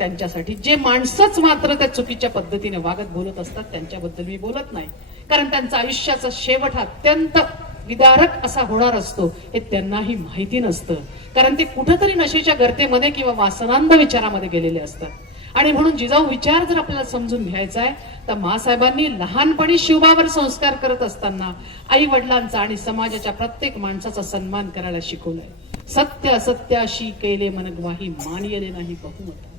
त्यांच्यासाठी. जे माणसंच मात्र त्या चुकीच्या पद्धतीने वागत बोलत असतात त्यांच्याबद्दल मी बोलत नाही. कारण त्यांचा आयुष्याचा शेवट हा अत्यंत विदारक असा होणार असतो हे त्यांनाही माहिती नसतं. कारण ते कुठंतरी नशेच्या गर्तेमध्ये किंवा वासनांध विचारामध्ये गेलेले असतात. आणि म्हणून जिजाऊ विचार जर आपल्याला समजून घ्यायचा आहे तर मासाहेबांनी लहानपणी शिवबावर संस्कार करत असताना आई वडिलांचा आणि समाजाच्या प्रत्येक माणसाचा सन्मान करायला शिकवलंय. सत्य असत्याशी केले मनग्वाही मानियले नाही बहुमत.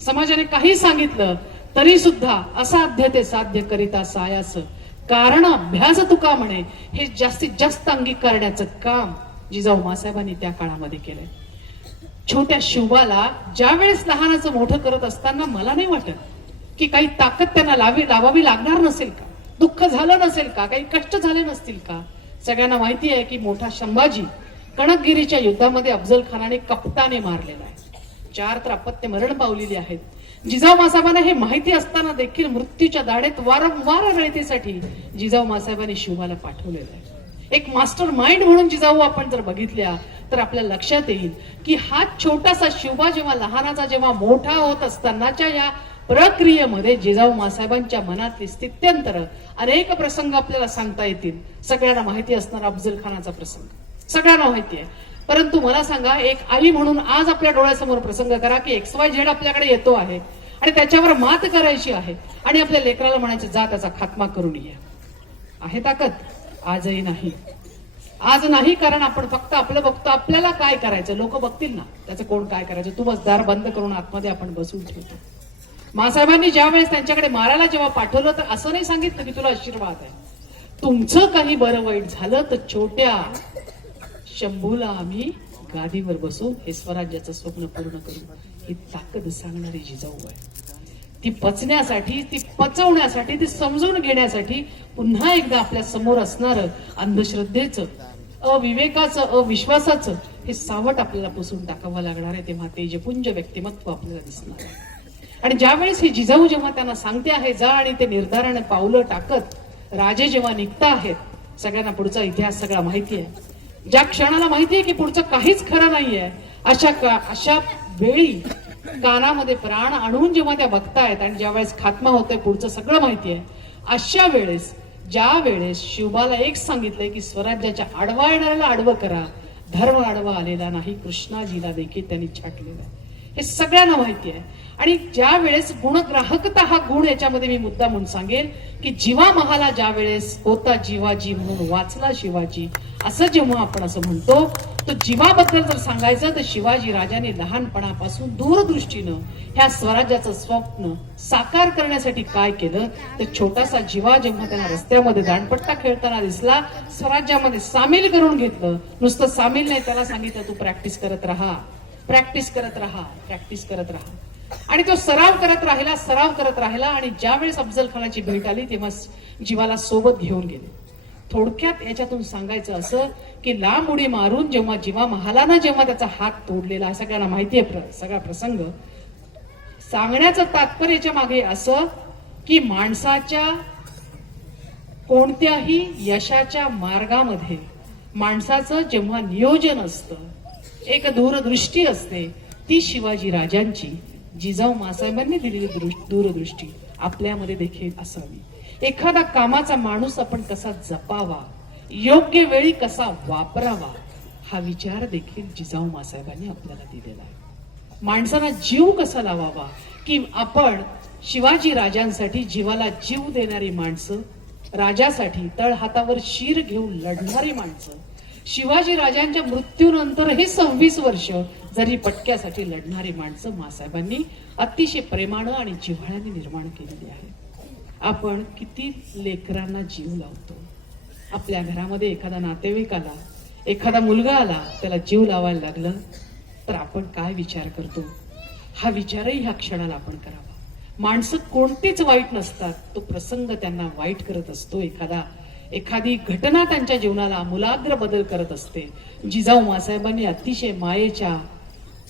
समाजाने काही सांगितलं तरी सुद्धा असाध्य ते साध्य करिता सायास. कारण अभ्यास तुका म्हणे? हे जास्तीत जास्त अंगीकारण्याचं काम जिजाऊ मासाहेबांनी त्या काळामध्ये केलंय. छोट्या शिवबाला ज्या वेळेस लहानाचं मोठं करत असताना मला नाही वाटत की काही ताकद त्यांना लावी लावावी लागणार नसेल का? दुःख झालं नसेल का? काही कष्ट झाले नसतील का? सगळ्यांना माहिती आहे की मोठा संभाजी कणकगिरीच्या युद्धामध्ये अफजल खानाने कपटाने मारलेला आहे. चार तर अपत्य मरण पावलेली आहेत. जिजाऊ मासाहेबांना हे माहिती असताना देखील मृत्यूच्या दाढेत वारंवार रयतेसाठी जिजाऊ मासाहेबांनी शिवबाला पाठवलेलं आहे. एक मास्टर माइंड म्हणून जिजाऊ आपण जर बघितल्या तर आपल्या लक्षात येईल की हा छोटासा शिवबा जेव्हा लहानाचा जेव्हा मोठा होत असतानाच्या या प्रक्रियेमध्ये जिजाऊ मासाहेबांच्या मनातली स्थित्यंतर अनेक प्रसंग आपल्याला सांगता येतील. सगळ्यांना माहिती असणार अफजल खानाचा प्रसंग. सगळ्यांना माहिती आहे. परंतु मला सांगा एक आई म्हणून आज आपल्या डोळ्यासमोर प्रसंग करा की एक्स वाय झेड आपल्याकडे येतो आहे आणि त्याच्यावर मात करायची आहे आणि आपल्या लेकराला म्हणायचं जा त्याचा खात्मा करून या. आहे ताकद? आजही नाही. आज नाही कारण आपण फक्त आपलं बघतो आपल्याला काय करायचं? लोक बघतील ना त्याचं कोण काय करायचं? तू बस दार बंद करून आतमध्ये आपण बसून ठेवतो. मासाहेबांनी ज्या वेळेस त्यांच्याकडे मारायला जेव्हा पाठवलं तर असं नाही सांगितलं की तुला आशीर्वाद आहे. तुमचं काही बरं वाईट झालं तर छोट्या शंभूला आम्ही गादीवर बसून हे स्वराज्याचं स्वप्न पूर्ण करू ही ताकद सांगणारी जिजाऊ आहे ती पचण्यासाठी ती पचवण्यासाठी ती समजून घेण्यासाठी पुन्हा एकदा आपल्यासमोर असणार अंधश्रद्धेचं अविवेकाचं अविश्वासाचं हे सावट आपल्याला पुसून टाकावं लागणार आहे तेव्हा तेजपुंज व्यक्तिमत्व आपल्याला दिसणार आहे. आणि ज्यावेळेस ही जिजाऊ जेव्हा त्यांना सांगते आहे जा आणि ते निर्धाराने पावलं टाकत राजे जेव्हा निघता आहेत सगळ्यांना पुढचा इतिहास सगळा माहिती आहे. ज्या क्षणाला माहिती आहे की पुढचं काहीच खरं नाहीये अशा का अशा वेळी कानामध्ये प्राण आणून जेव्हा त्या बघतायत आणि ज्या वेळेस खात्मा होतोय पुढचं सगळं माहिती आहे अशा वेळेस ज्या वेळेस शिवबाला एक सांगितलंय की स्वराज्याच्या आडवा येणाऱ्याला आडवं करा धर्म आडवा आलेला नाही कृष्णाजीला देखील त्यांनी छाटलेलं आहे. हे सगळ्यांना माहिती आहे आणि ज्या वेळेस गुणग्राहकता हा गुण याच्यामध्ये मी मुद्दा म्हणून सांगेन की जीवा महाला ज्या वेळेस होता जीवाजी म्हणून वाचला शिवाजी असं जेव्हा आपण असं म्हणतो तर जीवाबद्दल जर सांगायचं तर शिवाजी राजाने लहानपणापासून दूरदृष्टीनं ह्या स्वराज्याचं स्वप्न साकार करण्यासाठी काय केलं तर छोटासा जीवा जेव्हा त्यांना रस्त्यामध्ये दांडपट्टा खेळताना दिसला स्वराज्यामध्ये सामील करून घेतलं. नुसतं सामील नाही त्याला सांगितलं तू प्रॅक्टिस करत राहा प्रॅक्टिस करत राहा प्रॅक्टिस करत राहा. आणि तो सराव करत राहिला सराव करत राहिला आणि ज्यावेळेस अफजल खानाची भेट आली तेव्हा जीवाला सोबत घेऊन गेले. थोडक्यात याच्यातून सांगायचं असं की लांब उडी मारून जेव्हा जीवा महालानं जेव्हा त्याचा हात तोडलेला सगळ्यांना माहिती आहे प्र- सगळा प्रसंग. सांगण्याचं तात्पर्याच्या मागे असं की माणसाच्या कोणत्याही यशाच्या मार्गामध्ये माणसाचं जेव्हा नियोजन असतं एक दूरदृष्टी असते ती शिवाजी राजांची. जिजाऊ मासाहेबांनी दिलेली दूरदृष्टी आपल्यामध्ये देखील असावी. एखादा कामाचा माणूस आपण कसा जपावा योग्य वेळी कसा वापरावा हा विचार देखील जिजाऊ मासाहेबांनी आपल्याला दिलेला आहे. माणसाला जीव कसा लावावा की आपण शिवाजी राजांसाठी जीवाला जीव देणारी माणसं राजासाठी तळ हातावर शिर घेऊन लढणारी माणसं शिवाजी राजांच्या मृत्यूनंतरही सव्वीस वर्ष जरी पटक्यासाठी लढणारी माणसं मासाहेबांनी अतिशय प्रेमानं आणि जिव्हाळ्याने निर्माण केलेली आहे. आपण किती लेकरांना जीव लावतो. आपल्या घरामध्ये एखादा नातेवाईक आला एखादा मुलगा आला त्याला जीव लावायला लागलं तर आपण काय विचार करतो? हा विचारही ह्या क्षणाला आपण करावा. माणसं कोणतीच वाईट नसतात. तो प्रसंग त्यांना वाईट करत असतो. एखादा एखादी घटना त्यांच्या जीवनाला मुलाग्र बदल करत असते. जिजाऊ मासाहेबांनी अतिशय मायेच्या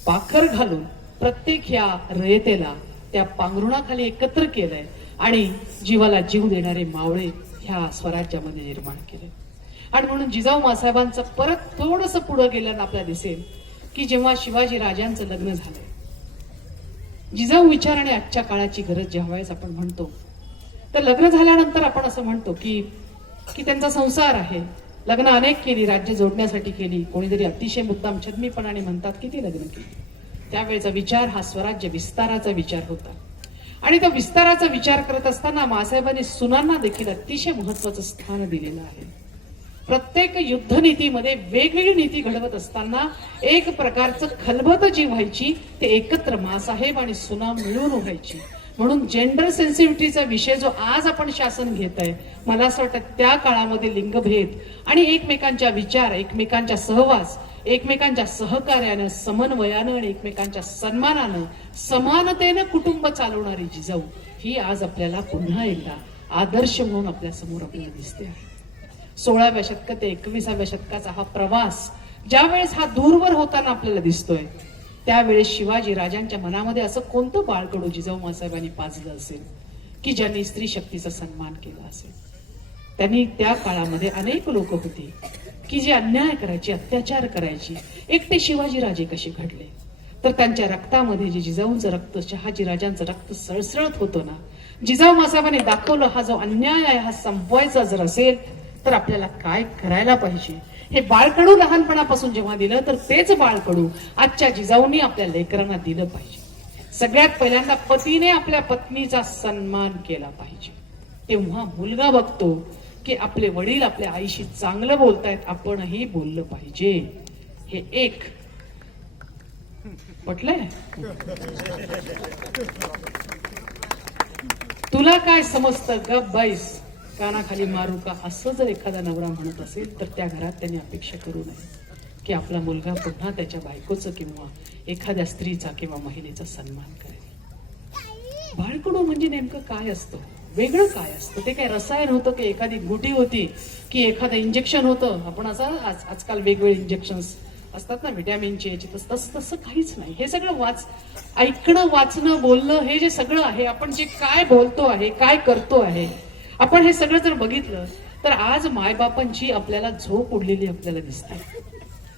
पाखर घालून प्रत्येक या रयतेला त्या पांघरुणाखाली एकत्र केलंय आणि जीवाला जीव देणारे मावळे ह्या स्वराज्यामध्ये निर्माण केले. आणि म्हणून जिजाऊ मासाहेबांचं परत थोडस पुढे गेल्यानं आपल्याला दिसेल की जेव्हा शिवाजी राजांचं लग्न झालंय जिजाऊ विचार आणि आजच्या काळाची गरज ज्यावेळेस आपण म्हणतो तर लग्न झाल्यानंतर आपण असं म्हणतो की की त्यांचा संसार आहे लग्न अनेक केली राज्य जोडण्यासाठी केली. कोणीतरी अतिशय मुद्दाम छद्मीपणाने म्हणतात किती लग्न केली? त्यावेळेचा विचार हा स्वराज्य विस्ताराचा विचार होता. आणि त्या विस्ताराचा विचार करत असताना मासाहेबांनी सुनांना देखील अतिशय महत्वाचं स्थान दिलेलं आहे. प्रत्येक युद्धनीतीमध्ये वेगवेगळी नीती घडवत असताना एक प्रकारचं खलबत जी व्हायची ते एकत्र मासाहेब आणि सुना मिळून व्हायची म्हणून जेंडर सेन्सिटिव्हिटीचा विषय जो आज आपण शासन घेत आहे मला असं वाटतं त्या काळामध्ये लिंगभेद आणि एकमेकांच्या विचार एकमेकांच्या सहवास एकमेकांच्या सहकार्यानं समन्वयानं आणि एकमेकांच्या सन्मानानं समानतेनं कुटुंब चालवणारी जिजाऊ ही आज आपल्याला पुन्हा एकदा आदर्श म्हणून आपल्यासमोर आपल्याला दिसते आहे. सोळाव्या शतकात ते एकविसाव्या शतकाचा हा प्रवास ज्यावेळेस हा दूरवर होताना आपल्याला दिसतोय त्यावेळेस शिवाजी राजांच्या मनामध्ये असं कोणतं बाळकडू जिजाऊ मासाहेबांनी पाजलं असेल? की ज्यांनी स्त्री शक्तीचा सन्मान केला असेल? त्यांनी त्या काळामध्ये अनेक लोक होती की जे अन्याय करायची अत्याचार करायची एकटे शिवाजी राजे कसे घडले? तर त्यांच्या रक्तामध्ये जे जिजाऊंचं रक्त शहाजी राजांचं रक्त सळसळत होतं ना जिजाऊ मासाहेबांनी दाखवलं हा जो अन्याय आहे हा संपवायचा जर असेल तर आपल्याला काय करायला पाहिजे? हे बाळकडू लहानपणापासून जेव्हा दिलं तर तेच बाळकडू आजच्या जिजाऊंनी आपल्या लेकरांना दिलं पाहिजे. सगळ्यात पहिल्यांदा पतीने आपल्या पत्नीचा सन्मान केला पाहिजे. तेव्हा मुलगा बघतो की आपले वडील आपल्या आईशी चांगलं बोलतायत आपणही बोललं पाहिजे. हे एक. पटलंय? तुला काय समजतं ग बाईस कानाखाली मारू का? असं जर एखादा नवरा म्हणत असेल तर त्या घरात त्यांनी अपेक्षा करू नये. की आपला मुलगा पुन्हा त्याच्या बायकोचं किंवा एखाद्या स्त्रीचा किंवा महिलेचा सन्मान करेल. बाळकडू म्हणजे नेमकं काय असतं? वेगळं काय असतं? ते काय रसायन होतं की एखादी गुटी होती की एखादं इंजेक्शन होतं? आपण असं आज आजकाल वेगवेगळे इंजेक्शन असतात ना व्हिटॅमिनचे याचे तसं तसं तसं काहीच नाही. हे सगळं वाच ऐकणं वाचणं बोलणं हे जे सगळं आहे आपण जे काय बोलतो आहे काय करतो आहे आपण हे सगळं जर बघितलं तर आज मायबापांची आपल्याला झोप उडलेली आपल्याला दिसते.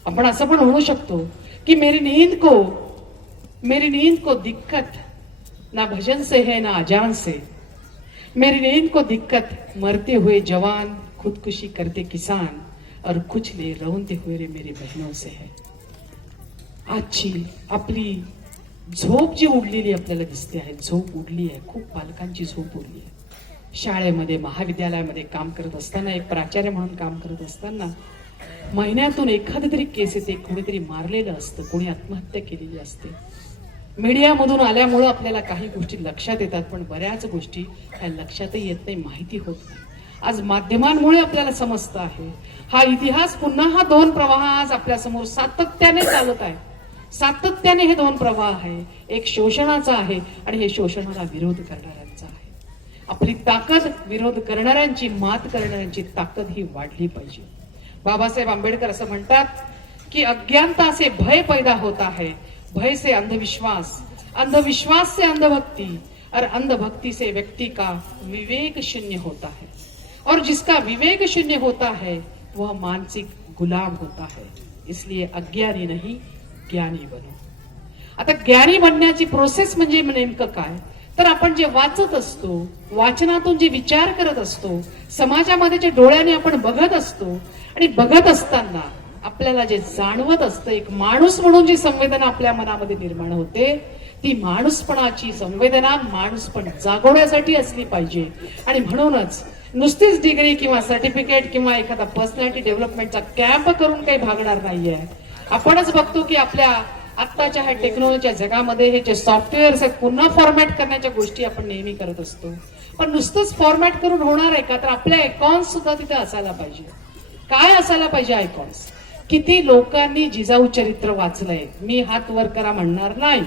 आपण असं पण म्हणू शकतो की मेरी नींद को मेरी नींद को दिक्कत ना भजन से है ना अजान से. मेरी नींद को दिक्कत मरते हुए जवान खुदकुशी करते किसान और कुछ ले रवंते हुए रे मेरे बहनों से है. आजची आपली झोप जी उडलेली आपल्याला दिसते आहे झोप उडली आहे खूप पालकांची झोप उडली आहे. शाळेमध्ये महाविद्यालयामध्ये काम करत असताना एक प्राचार्य म्हणून काम करत असताना महिन्यातून एखादं तरी केस येते कोणीतरी मारलेलं असतं कोणी आत्महत्या केलेली असते. मीडियामधून आल्यामुळं आपल्याला काही गोष्टी लक्षात येतात पण बऱ्याच गोष्टी ह्या लक्षातही येत नाही माहिती होत नाही. आज माध्यमांमुळे आपल्याला समजतं आहे. हा इतिहास पुन्हा हा दोन प्रवाह आज आपल्यासमोर सातत्याने चालत आहे. सातत्याने हे दोन प्रवाह आहे. एक शोषणाचा आहे आणि हे शोषणाला विरोध करणार आहे आपली ताकद विरोध करणाऱ्यांची मात करणाऱ्यांची ताकद ही वाढली पाहिजे. बाबासाहेब आंबेडकर असं म्हणतात की अज्ञानता से भय पैदा होता है भय से अंधविश्वास अंधविश्वास से अंधभक्ति और अंधभक्ति से व्यक्ति का विवेक शून्य होता है। और जिसका विवेक शून्य होता है वह मानसिक गुलाम होता है। इसलिए अज्ञानी नहीं ज्ञानी बनो। आता ज्ञानी बनण्याची प्रोसेस म्हणजे नेमकं काय? तर आपण जे वाचत असतो वाचनातून जे विचार करत असतो समाजामध्ये जे डोळ्याने आपण बघत असतो आणि बघत असताना आपल्याला जे जाणवत असतं एक माणूस म्हणून जी संवेदना आपल्या मनामध्ये निर्माण होते ती माणूसपणाची संवेदना माणूसपण जागवण्यासाठी असली पाहिजे. आणि म्हणूनच नुसतीच डिग्री किंवा सर्टिफिकेट किंवा एखादा पर्सनॅलिटी डेव्हलपमेंटचा कॅम्प करून काही भागणार नाहीये. आपणच बघतो की आपल्या आत्ताच्या ह्या टेक्नॉलॉजीच्या जगामध्ये हे जे सॉफ्टवेअर्स आहेत पुन्हा फॉर्मॅट करण्याच्या गोष्टी आपण नेहमी करत असतो. पण नुसतंच फॉर्मॅट करून होणार आहे का? तर आपल्या अकाउंट सुद्धा तिथे असायला पाहिजे. काय असायला पाहिजे आयकॉन्स किती लोकांनी जिजाऊ चरित्र वाचलंय? मी हात वर करा म्हणणार नाही.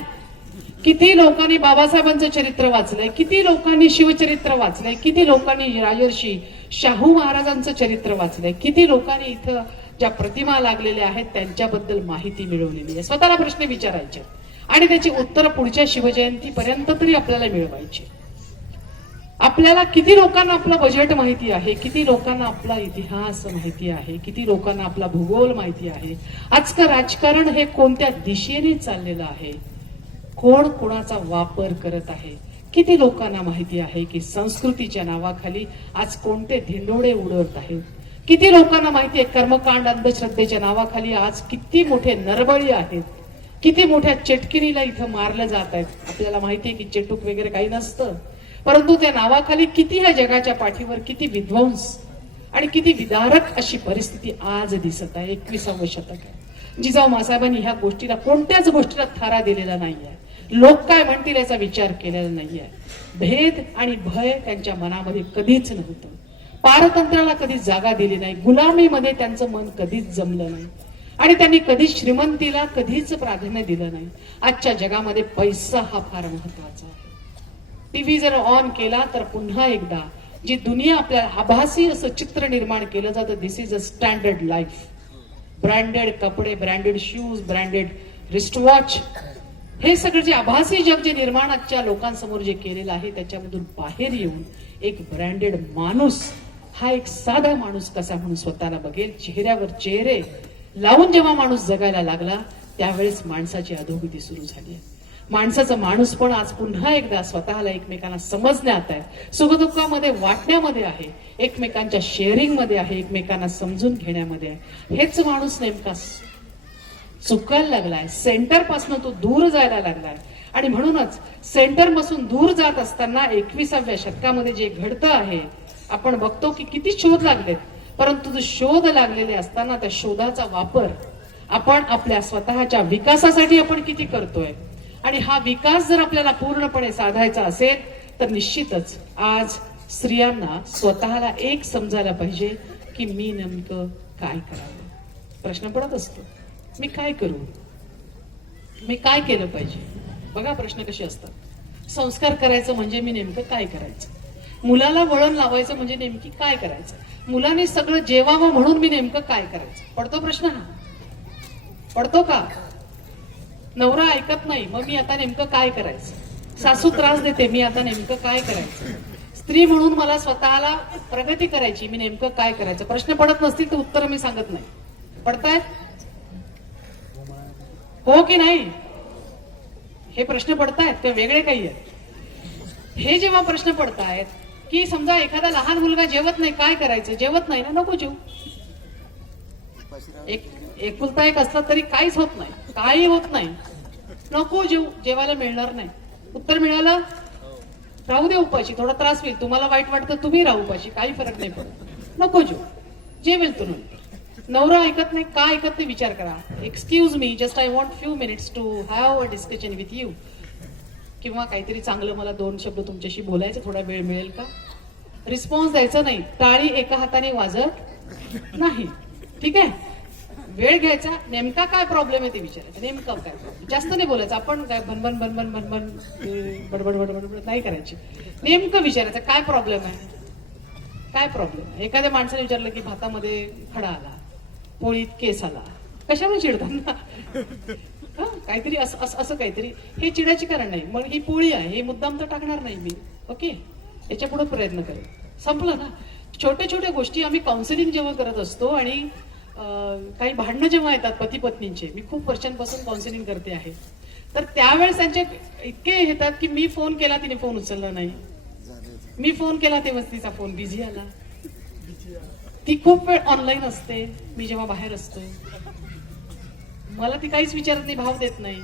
किती लोकांनी बाबासाहेबांचं चरित्र वाचलंय? किती लोकांनी शिवचरित्र वाचलंय? किती लोकांनी राजर्षी शाहू महाराजांचं चरित्र वाचलंय? किती लोकांनी इथं ज्या प्रतिमा लागलेल्या आहेत त्यांच्याबद्दल माहिती मिळवलेली आहे. स्वतःला प्रश्न विचारायचे आणि त्याची उत्तरं पुढच्या शिवजयंतीपर्यंत तरी आपल्याला मिळवायची आपल्याला किती लोकांना आपलं बजेट माहिती आहे किती लोकांना आपला इतिहास माहिती आहे किती लोकांना आपला भूगोल माहिती आहे. आजकाल राजकारण हे कोणत्या दिशेने चाललेलं आहे? कोण कोणाचा वापर करत आहे? किती लोकांना माहिती आहे की संस्कृतीच्या नावाखाली आज कोणते धिंडोडे उडवत आहेत? किती लोकांना माहिती आहे कर्मकांड अंधश्रद्धेच्या नावाखाली आज किती मोठे नरबळी आहेत. किती मोठ्या चेटकिरीला इथं मारलं जात आहेत. आपल्याला माहिती आहे की चेटूक वगैरे काही नसतं. परंतु त्या नावाखाली किती ह्या जगाच्या पाठीवर किती विध्वंस आणि किती विदारक अशी परिस्थिती आज दिसत आहे एकविसावं शतक आहे. जिजाऊ मासाहेबांनी ह्या गोष्टीला कोणत्याच गोष्टीला थारा दिलेला नाहीये. लोक काय म्हणतील याचा विचार केलेला नाहीये. भेद आणि भय त्यांच्या मनामध्ये कधीच नव्हतं. पारतंत्राला कधीच जागा दिली नाही. गुलामीमध्ये त्यांचं मन कधीच जमलं नाही. आणि त्यांनी कधीच श्रीमंतीला कधीच प्राधान्य दिलं नाही. आजच्या जगामध्ये पैसा हा फार महत्त्वाचा आहे. टीव्ही जर ऑन केला तर पुन्हा एकदा जी दुनिया आपल्याला आभासी असं चित्र निर्माण केलं जातं this is a standard life branded कपडे ब्रँडेड शूज ब्रँडेड रिस्टवॉच हे सगळं जे आभासी जग जे निर्माण आजच्या लोकांसमोर जे केलेलं आहे त्याच्यामधून बाहेर येऊन एक ब्रँडेड माणूस हा एक साधा माणूस कसा म्हणून स्वतःला बघेल? चेहऱ्यावर चेहरे लावून जेव्हा माणूस जगायला लागला त्यावेळेस माणसाची अधोगती सुरू झाली. आहे माणसाचं माणूस पण आज पुन्हा एकदा स्वतःला एकमेकांना समजण्यात आहे. सुखदुःखामध्ये वाटण्यामध्ये आहे. एकमेकांच्या शेअरिंगमध्ये आहे. एकमेकांना समजून घेण्यामध्ये आहे. हेच माणूस नेमका चुकायला लागलाय. सेंटरपासून तो दूर जायला लागलाय. आणि म्हणूनच सेंटरपासून दूर जात असताना एकविसाव्या शतकामध्ये जे घडतं आहे आपण बघतो की किती शोध लागलेत. परंतु शोध लागलेले असताना त्या शोधाचा वापर आपण आपल्या स्वतःच्या विकासासाठी आपण किती करतोय. आणि हा विकास जर आपल्याला पूर्णपणे साधायचा असेल तर निश्चितच आज स्त्रियांना स्वतःला एक समजायला पाहिजे की मी नेमकं काय करावं. प्रश्न पडत असतो. मी काय करू? मी काय केलं पाहिजे? बघा प्रश्न कसे असतात. संस्कार करायचं म्हणजे मी नेमकं काय करायचं? मुलाला वळण लावायचं म्हणजे नेमकी काय करायचं? मुलाने सगळं जेवावं म्हणून मी नेमकं काय करायचं? पडतो प्रश्न हा. पडतो का? नवरा ऐकत नाही. मग मी आता नेमकं काय करायचं? सासू त्रास देते. मी आता नेमकं काय करायचं? स्त्री म्हणून मला स्वतःला प्रगती करायची. मी नेमकं काय करायचं? प्रश्न पडत नसतील तर उत्तर मी सांगत नाही. पडतायत? हो की नाही? हे प्रश्न पडतायत किंवा वेगळे काही आहेत. हे जेव्हा प्रश्न पडतायत की समजा एखादा लहान मुलगा जेवत नाही काय करायचं? जेवत नाही ना नको जेव एक एकुलता एक असला तरी काहीच होत नाही काही होत नाही. नको जेव जेवायला मिळणार नाही. उत्तर मिळालं? राहू दे उपाशी थोडा त्रास होईल. तुम्हाला वाईट वाटतं तुम्ही राहू उपाशी काही फरक नाही पडत. नको जेव जेवेल तुम्ही. नवरा ऐकत नाही का ऐकत नाही विचार करा. Excuse me just I want few minutes to have a discussion with you किंवा काहीतरी चांगलं मला दोन शब्द तुमच्याशी बोलायचे थोडा वेळ मिळेल का रिस्पॉन्स द्यायचा नाही टाळी एका हाताने वाजत नाही ठीक आहे वेळ घ्यायचा नेमका काय प्रॉब्लेम आहे ते विचारायचं नेमका काय जास्त नाही बोलायचं आपण काय भनभन भनभन भनभन बडबड बडबड नाही करायची नेमकं विचारायचं काय प्रॉब्लेम आहे काय प्रॉब्लेम आहे एखाद्या माणसाने विचारलं की भातामध्ये खडा आला पोळीत केस आला कशामुळे चिडतात ना काहीतरी असं असं असं काहीतरी. हे चिडायचे कारण नाही. मग ही पोळी आहे. हे मुद्दाम तर टाकणार नाही मी. ओके? याच्यापुढे प्रयत्न करेल संपलं ना? छोट्या छोट्या गोष्टी आम्ही काउन्सिलिंग जेव्हा करत असतो आणि काही भांडणं जेव्हा येतात पती पत्नींचे मी खूप वर्षांपासून काउन्सिलिंग करते आहे. तर त्यावेळेस त्यांचे इतके येतात की मी फोन केला तिने फोन उचलला नाही. मी फोन केला तेव्हा तिचा फोन बिझी आला. ती खूप वेळ ऑनलाईन असते. मी जेव्हा बाहेर असतो. मला ती काहीच विचारत नाही भाव देत नाही.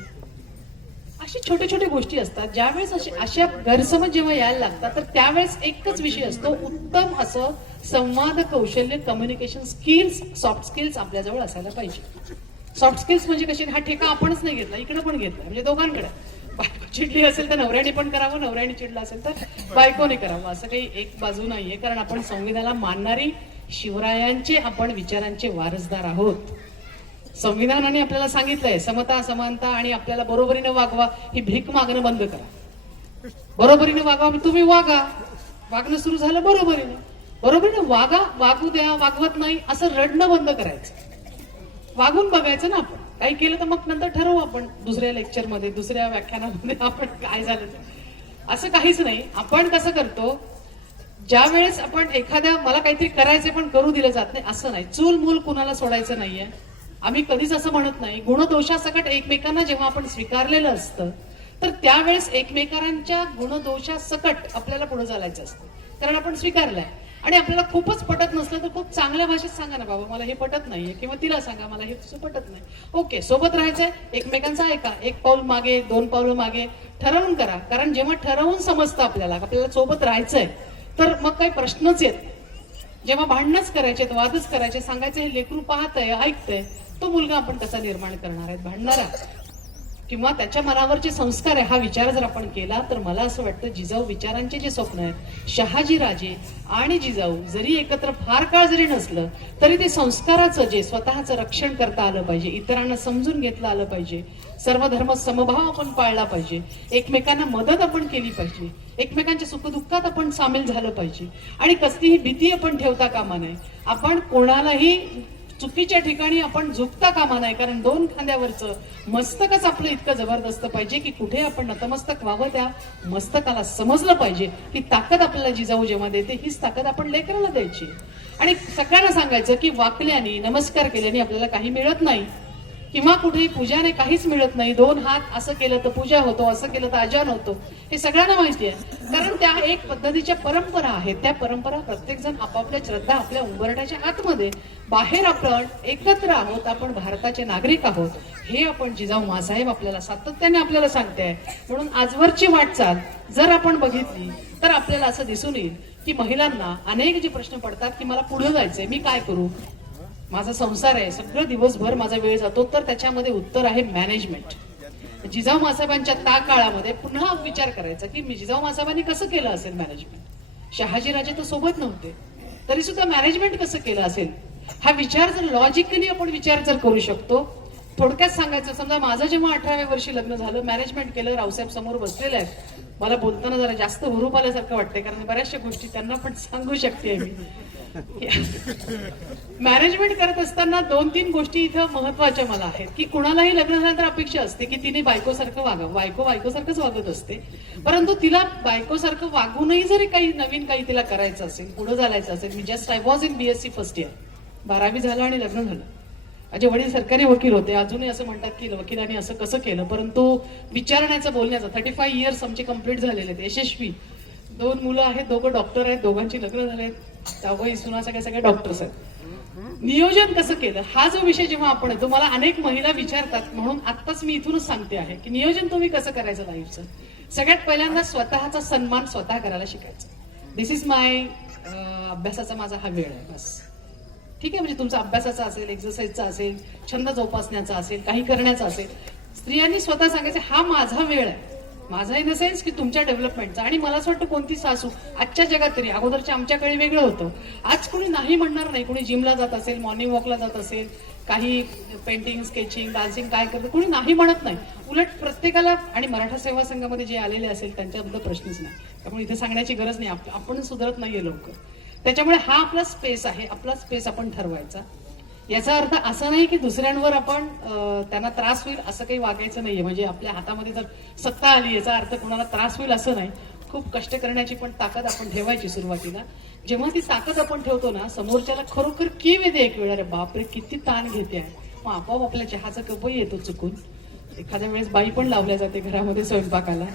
अशी छोटे छोटे गोष्टी असतात. ज्यावेळेस अशी अशा गैरसमज जेव्हा यायला लागतात तर त्यावेळेस एकच विषय असतो उत्तम असं संवाद कौशल्य कम्युनिकेशन स्किल्स सॉफ्ट स्किल्स आपल्याजवळ असायला पाहिजे. सॉफ्ट स्किल्स म्हणजे कशी? हा ठेका आपणच नाही घेतला इकडे पण घेतला म्हणजे दोघांकडे. बायको चिडली असेल तर नवऱ्याने पण करावं नवऱ्याने चिडला असेल तर बायकोने करावं. असं काही एक बाजू नाहीये कारण आपण संविधानाला मानणारी शिवरायांचे आपण विचारांचे वारसदार आहोत. संविधानाने आपल्याला सांगितलंय समता समानता आणि आपल्याला बरोबरीने वागवा ही भीक मागणं बंद करा. बरोबरीने वागवा म्हणजे तुम्ही वागा. वागणं सुरू झालं बरोबरीने. बरोबरीने वागा वागू द्या वागवत नाही असं रडणं बंद करायचं. वागून बघायचं ना आपण. काही केलं तर मग नंतर ठरवू आपण दुसऱ्या लेक्चरमध्ये दुसऱ्या व्याख्यानामध्ये आपण काय झालं असं काहीच नाही. आपण कसं करतो? ज्या वेळेस आपण एखाद्या मला काहीतरी करायचे पण करू दिलं जात नाही असं नाही. चूल मूल कुणाला सोडायचं नाहीये. आम्ही कधीच असं म्हणत नाही. गुणदोषासकट एकमेकांना जेव्हा आपण स्वीकारलेलं असतं तर त्यावेळेस एकमेकांच्या गुणदोषासकट आपल्याला पुढे चालायचं असतं. कारण आपण स्वीकारलंय. आणि आपल्याला खूपच पटत नसलं तर खूप चांगल्या भाषेत सांगा ना बाबा मला हे पटत नाहीये. किंवा तिला सांगा मला हे तुझं पटत नाही. ओके सोबत राहायचंय एकमेकांचं ऐका. एक पाऊल मागे दोन पाऊल मागे. ठरवून करा. कारण जेव्हा ठरवून समजतं आपल्याला आपल्याला सोबत राहायचंय तर मग काही प्रश्नच येत नाही. जेव्हा भांडणच करायचे वादच करायचे सांगायचे हे लेकरू पाहतंय ऐकतंय तो मुलगा आपण कसा निर्माण करणार आहे? भांडणारा. किंवा त्याच्या मनावरचे संस्कार आहे हा विचार जर आपण केला तर मला असं वाटतं जिजाऊ विचारांचे जे स्वप्न आहेत शहाजी राजे आणि जिजाऊ जरी एकत्र फार काळ जरी नसलं तरी ते संस्काराचं जे स्वतःचं रक्षण करता आलं पाहिजे इतरांना समजून घेतलं आलं पाहिजे सर्व धर्म समभाव आपण पाळला पाहिजे एकमेकांना मदत आपण केली पाहिजे एकमेकांच्या सुखदुःखात आपण सामील झालं पाहिजे आणि कसलीही भीती आपण ठेवता कामा नये. आपण कोणालाही चुकीच्या ठिकाणी आपण झुकता कामा नाही कारण दोन खांद्यावरचं मस्तकच आपलं इतकं जबरदस्त पाहिजे की कुठे आपण नतमस्तक व्हावं त्या मस्तकाला समजलं पाहिजे. की ताकद आपल्याला जिजाऊ जेव्हा देते हीच ताकद आपण लेकराला द्यायची. आणि सगळ्यांना सांगायचं की वाकल्याने नमस्कार केल्याने आपल्याला काही मिळत नाही. किंवा कुठेही पूजाने काहीच मिळत नाही. दोन हात असं केलं तर पूजा होतो असं केलं तर अजान होतो. हे सगळ्यांना माहिती आहे. कारण त्या एक पद्धतीच्या परंपरा आहेत. त्या परंपरा प्रत्येक जण आपापल्या श्रद्धा आपल्या उंबरट्याच्या आतमध्ये बाहेर आपण एकत्र आहोत. आपण भारताचे नागरिक आहोत. हे आपण जिजाऊ मासाहेब आपल्याला सातत्याने आपल्याला सांगते आहे म्हणून आजवरची वाटचाल जर आपण बघितली तर आपल्याला असं दिसून येईल की महिलांना अनेक जे प्रश्न पडतात की मला पुढे जायचंय मी काय करू? माझा संसार आहे सगळं दिवसभर माझा वेळ जातो तर त्याच्यामध्ये उत्तर आहे मॅनेजमेंट जिजाऊ मासाहेबांच्या त्या काळामध्ये पुन्हा विचार करायचा की मी जिजाऊ मासाहेबांनी कसं केलं असेल मॅनेजमेंट शहाजीराजे तर सोबत नव्हते. तरी सुद्धा मॅनेजमेंट कसं केलं असेल? हा विचार जर लॉजिकली आपण विचार जर करू शकतो थोडक्यात सांगायचं समजा माझं जेव्हा अठराव्या वर्षी लग्न झालं मॅनेजमेंट केलं रावसाहेब समोर बसलेले आहेत मला बोलताना जरा जास्त हुरूप आल्यासारखं वाटतंय कारण बऱ्याचशा गोष्टी त्यांना पण सांगू शकते मी. मॅनेजमेंट करत असताना दोन तीन गोष्टी इथं महत्त्वाच्या मला आहेत की कुणालाही लग्न झाल्यानंतर अपेक्षा असते की तिने बायकोसारखं वागावं. बायको बायकोसारखंच वागत असते परंतु तिला बायकोसारखं वागूनही जरी काही नवीन काही तिला करायचं असेल पुढे झालायचं असेल मी just I was in BSc first year बारावी झालं आणि लग्न झालं. माझे वडील सरकारी वकील होते. अजूनही असं म्हणतात की वकिलांनी असं कसं केलं? परंतु विचारण्याचं बोलण्याचं थर्टी फाय इयर्स आमचे कंप्लीट झालेले आहेत. यशस्वी. दोन मुलं आहेत दोघं डॉक्टर आहेत दोघांची लग्न झालेत. त्यावही सुना सगळ्या सगळ्या डॉक्टर्स आहेत. नियोजन कसं केलं? हा जो विषय जेव्हा आपण येतो मला अनेक महिला विचारतात. म्हणून आत्ताच मी इथूनच सांगते आहे की नियोजन तुम्ही कसं करायचं लाईफचं सगळ्यात पहिल्यांदा स्वतःचा सन्मान स्वतः करायला शिकायचं. दिस इज माय अभ्यासाचा माझा हा वेळ आहे. बस. ठीक आहे म्हणजे तुमचा अभ्यासाचा असेल एक्सरसाइजचा असेल छंद जोपासण्याचा असेल काही करण्याचा असेल. स्त्रियांनी स्वतः सांगायचं हा माझा वेळ आहे. माझा इन द सेन्स की तुमच्या डेव्हलपमेंटचा. आणि मला असं वाटतं कोणती सासू आजच्या जगात तरी अगोदरच्या आमच्याकडे वेगळं होतं. आज कोणी नाही म्हणणार नाही कोणी जिमला जात असेल मॉर्निंग वॉकला जात असेल काही पेंटिंग स्केचिंग डान्सिंग काय करतं कोणी नाही म्हणत नाही. उलट प्रत्येकाला आणि मराठा सेवा संघामध्ये जे आलेले असेल त्यांच्याबद्दल प्रश्नच नाही. त्यामुळे इथे सांगण्याची गरज नाही. आपण सुधारत नाहीये लवकर. त्याच्यामुळे हा आपला स्पेस आहे आपला स्पेस आपण ठरवायचा. याचा अर्थ असा नाही की दुसऱ्यांवर आपण त्यांना त्रास होईल असं काही वागायचं नाहीये. म्हणजे आपल्या हातामध्ये जर सत्ता आली याचा अर्थ कोणाला त्रास होईल असं नाही. खूप कष्ट करण्याची पण ताकद आपण ठेवायची सुरुवातीला. जेव्हा ती ताकद आपण ठेवतो ना समोरच्याला खरोखर की येते एक वेळा अरे बापरे किती ताण घेते आहे. मग आपोआप आपल्या चहाचा कपही येतो चुकून. एखाद्या वेळेस बाई पण लावल्या जाते घरामध्ये स्वयंपाकाला.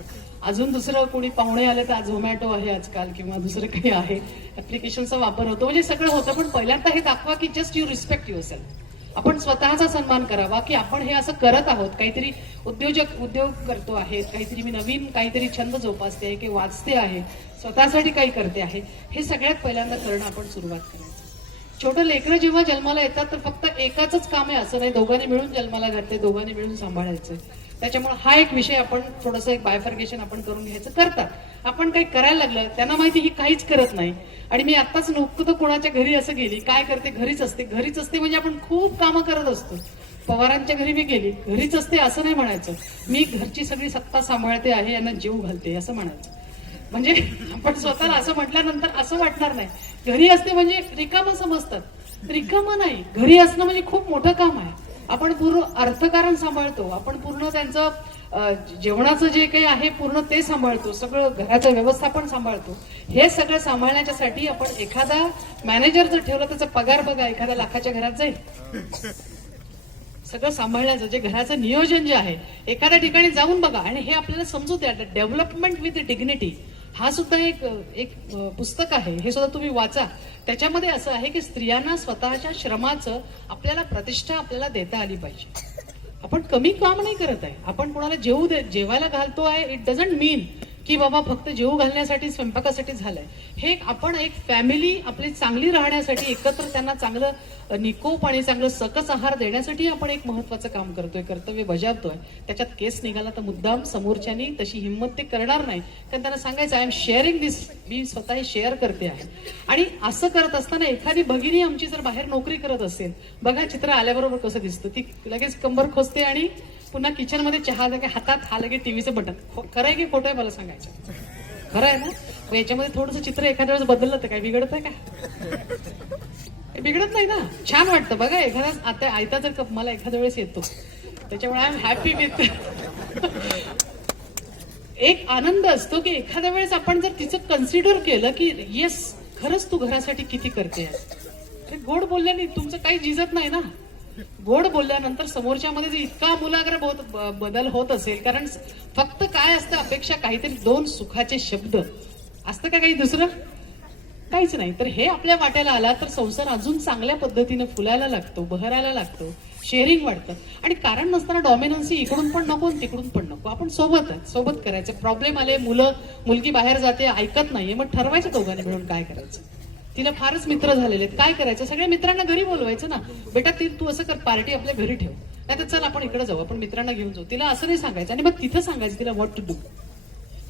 अजून दुसरं कोणी पाहुणे आले तर झोमॅटो आहे आजकाल किंवा दुसरं काही आहे. ऍप्लिकेशनचा वापर होतो. म्हणजे सगळं होतं पण पहिल्यांदा हे दाखवा की just you respect yourself आपण स्वतःचा सन्मान करावा की आपण हे असं करत आहोत. काहीतरी उद्योजक उद्योग करतो आहे. काहीतरी मी नवीन काहीतरी छंद जोपासते आहे की वाचते आहे. स्वतःसाठी काही करते आहे. हे सगळ्यात पहिल्यांदा करणं आपण सुरुवात करायचं. छोटं लेकरं जेव्हा जन्माला येतात तर फक्त एकाच काम आहे असं नाही. दोघांनी मिळून जन्माला घातले दोघांनी मिळून सांभाळायचं. त्याच्यामुळे हा एक विषय आपण थोडंसं एक बायफर्गेशन आपण करून घ्यायचं करतात. आपण काही करायला लागलं त्यांना माहिती ही काहीच करत नाही. आणि मी आताच नुकतं कोणाच्या घरी असं गेली काय करते घरीच असते. घरीच असते म्हणजे आपण खूप कामं करत असतो. पवारांच्या घरी मी गेली घरीच असते असं नाही म्हणायचं. मी घरची सगळी सत्ता सांभाळते आहे यांना जीव घालते असं म्हणायचं. म्हणजे आपण स्वतःला असं म्हटल्यानंतर असं वाटणार नाही. घरी असते म्हणजे रिकामं समजतात. रिकामं नाही. घरी असणं म्हणजे खूप मोठं काम आहे. आपण पूर्ण अर्थकारण सांभाळतो आपण पूर्ण त्यांचं जेवणाचं जे काही आहे पूर्ण ते सांभाळतो सगळं घराचं व्यवस्थापन सांभाळतो. हे सगळं सांभाळण्याच्यासाठी आपण एखादा मॅनेजर जर ठेवला त्याचा पगार बघा एखाद्या लाखाच्या घरात जाईल. सगळं सांभाळण्याचं जे घराचं नियोजन जे आहे एखाद्या ठिकाणी जाऊन बघा आणि हे आपल्याला समजू द्या डेव्हलपमेंट विथ डिग्निटी हा सुद्धा एक एक पुस्तक आहे हे सुद्धा तुम्ही वाचा. त्याच्यामध्ये असं आहे की स्त्रियांना स्वतःच्या श्रमाचं आपल्याला प्रतिष्ठा आपल्याला देता आली पाहिजे. आपण कमी काम नाही करत आहे. आपण कोणाला जेवू दे जेवायला घालतो आहे इट डझंट मीन की बाबा फक्त जेव घालण्यासाठी स्वयंपाकासाठी झालंय. हे एक आपण एक फॅमिली आपली चांगली राहण्यासाठी एकत्र त्यांना चांगलं निकोप आणि चांगलं सकस आहार देण्यासाठी आपण एक महत्वाचं काम करतोय कर्तव्य बजावतोय. त्याच्यात केस निघाला तर मुद्दाम समोरच्यानी तशी हिंमत ते करणार नाही. कारण त्यांना सांगायचं आय एम शेअरिंग दिस मी स्वतः हे शेअर करते आहे. आणि असं करत असताना एखादी भगिनी आमची जर बाहेर नोकरी करत असेल बघा चित्र आल्याबरोबर कसं दिसतं. ती लगेच कंबर खोसते आणि पुन्हा किचनमध्ये चहा लगे हातात हा लगे टीव्हीचं बटन खरं आहे की खोटं आहे मला सांगायचं? खरं आहे ना? याच्यामध्ये थोडंसं चित्र एखाद्या वेळेस बदललं तर काय? बिघडत आहे का? हे बिघडत नाही ना? छान वाटतं. बघा एखादा आता आयता जर कप मला एखाद्या वेळेस येतो त्याच्यामुळे आय एम हॅपी विथ एक आनंद असतो की एखाद्या वेळेस आपण जर तिचं कन्सिडर केलं की येस खरंच तू घरासाठी किती करते ते गोड बोलल्याने तुमचं काही जिजत नाही ना? गोड बोलल्यानंतर समोरच्या मध्ये इतका मुलाग्र बहुत ब- बदल होत असेल कारण फक्त काय असतं अपेक्षा काहीतरी दोन सुखाचे शब्द. असतं का काही दुसरं? काहीच नाही. तर हे आपल्या वाट्याला आला तर संसार अजून चांगल्या पद्धतीने फुलायला लागतो बहरायला लागतो शेअरिंग वाढतं. आणि कारण नसताना डॉमिनन्सी इकडून पण नको आणि तिकडून पण नको. आपण सोबत आहे सोबत करायचं. प्रॉब्लेम आले मुलं मुलगी बाहेर जाते ऐकत नाहीये. मग ठरवायचं दोघांनी मिळून काय करायचं. तिला फारच मित्र झालेले आहेत. काय करायचं? सगळ्या मित्रांना घरी बोलवायचं ना. बेटा ती तू असं कर पार्टी आपल्या घरी ठेव. नाही तर चल आपण इकडे जाऊ. आपण मित्रांना घेऊन जाऊ. तिला असं नाही सांगायचं. आणि मग तिथं सांगायचं तिला व्हॉट टू डू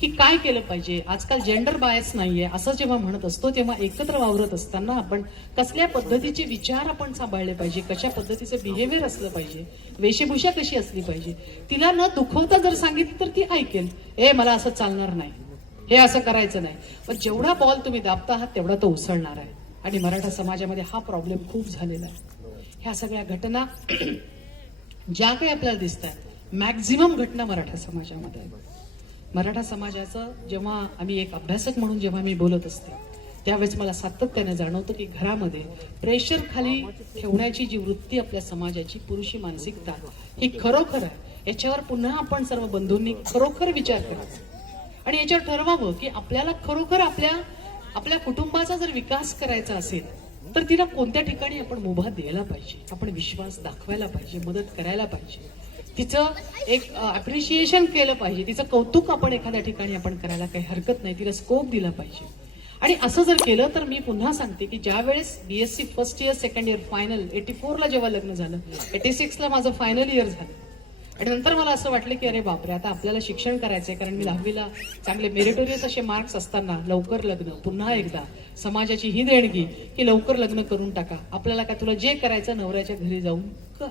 की काय केलं पाहिजे? आजकाल जेंडर बायस नाहीये. असं जेव्हा म्हणत असतो तेव्हा एकत्र वावरत असताना आपण कसल्या पद्धतीचे विचार आपण सांभाळले पाहिजे? कशा पद्धतीचं बिहेवियर असलं पाहिजे? वेशभूषा कशी असली पाहिजे? तिला न दुखवता जर सांगितलं तर ती ऐकेल. ए मला असं चालणार नाही. हे असं करायचं नाही. पण जेवढा बॉल तुम्ही दाबता आहात तेवढा तो उसळणार आहे. आणि मराठा समाजामध्ये हा प्रॉब्लेम खूप झालेला आहे. ह्या सगळ्या घटना ज्या काही आपल्याला दिसत आहेत मॅक्झिमम घटना मराठा समाजामध्ये मराठा समाजाचं जेव्हा आम्ही एक अभ्यासक म्हणून जेव्हा मी बोलत असते त्यावेळेस मला सातत्याने जाणवतं की घरामध्ये प्रेशर खाली ठेवण्याची जी वृत्ती आपल्या समाजाची पुरुषी मानसिकता ही खरोखर आहे. याच्यावर पुन्हा आपण सर्व बंधूंनी खरोखर विचार करायचा. आणि याच्यावर ठरवावं की आपल्याला खरोखर आपल्या आपल्या कुटुंबाचा जर विकास करायचा असेल तर तिला कोणत्या ठिकाणी आपण मुभा द्यायला पाहिजे? आपण विश्वास दाखवायला पाहिजे मदत करायला पाहिजे. तिचं एक अप्रिशिएशन केलं पाहिजे. तिचं कौतुक आपण एखाद्या ठिकाणी आपण करायला काही हरकत नाही. तिला स्कोप दिला पाहिजे. आणि असं जर केलं तर मी पुन्हा सांगते की ज्या वेळेस BSc first year second year final eighty फोरला जेव्हा लग्न झालं एटी सिक्सला माझं फायनल इयर झालं आणि नंतर मला असं वाटलं की अरे बापरे आता आपल्याला शिक्षण करायचंय कारण मी दहावीला चांगले मेरिटोरियस असे मार्क्स असताना लवकर लग्न पुन्हा एकदा समाजाची ही देणगी की लवकर लग्न करून टाका. आपल्याला काय तुला जे करायचं नवऱ्याच्या घरी जाऊन कर.